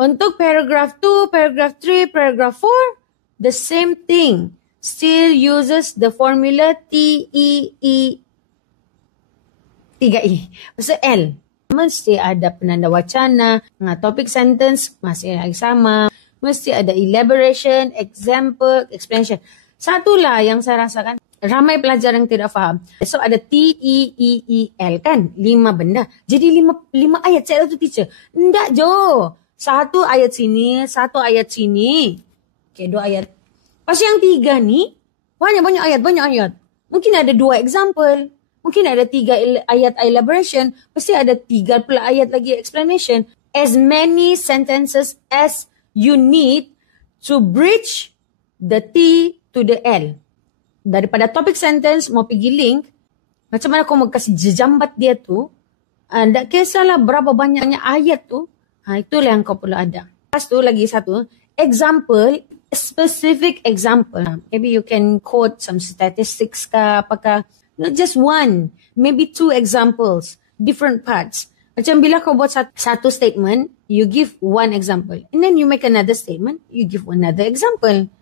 Untuk paragraph 2, paragraph 3, paragraph 4, the same thing. Still uses the formula TEE 3E. Maksud L. Mesti ada penanda wacana, topic sentence masih lagi sama. Mesti ada elaboration, example, explanation. Satulah yang saya rasakan ramai pelajar yang tidak faham. So ada TEEEL kan? 5 benda. Jadi 5 ayat. Saya tahu tu teacher. Enggak Jo. 1 ayat sini, 1 ayat sini. Okay, 2 ayat. Pas yang 3 ni, banyak ayat. Mungkin ada 2 example. Mungkin ada 3 ayat elaboration. Pasti ada 3 pula ayat lagi explanation. As many sentences as you need to bridge the T to the L. Daripada topic sentence mau pergi link, macam mana kau mau kasih jejambat dia tu, tak kisahlah berapa banyaknya ayat tu, itulah yang kau perlu ada. Lepas tu lagi satu, example, specific example. Maybe you can quote some statistics ke apakah. Not just one, maybe 2 examples, different parts. Macam bila kau buat satu statement, you give 1 example. And then you make another statement, you give another example.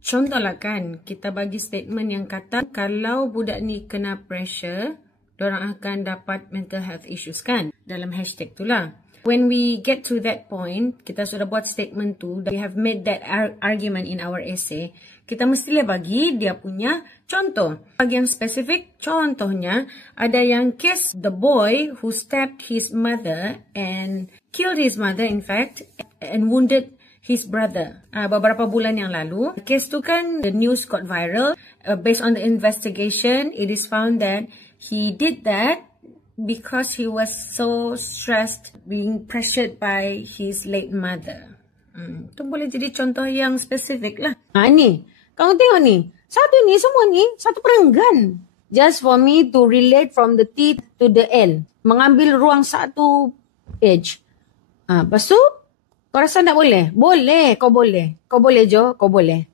Contohlah kan, kita bagi statement yang kata, kalau budak ni kena pressure, diorang akan dapat mental health issues kan? Dalam hashtag tu lah. When we get to that point, kita sudah buat statement tu, we have made that argument in our essay, kita mestilah bagi dia punya contoh. Bagi yang spesifik, contohnya ada yang case the boy who stabbed his mother and killed his mother in fact and wounded his brother. Beberapa bulan yang lalu, case tu kan the news got viral. Based on the investigation, it is found that he did that because he was so stressed being pressured by his late mother. Itu boleh jadi contoh yang spesifik lah. Ni, kamu tengok ni. Semua ni, satu perenggan. Just for me to relate from the T to the L. Mengambil ruang satu page. Lepas tu, kau rasa tak boleh? Boleh, kau boleh. Kau boleh Jo, kau boleh.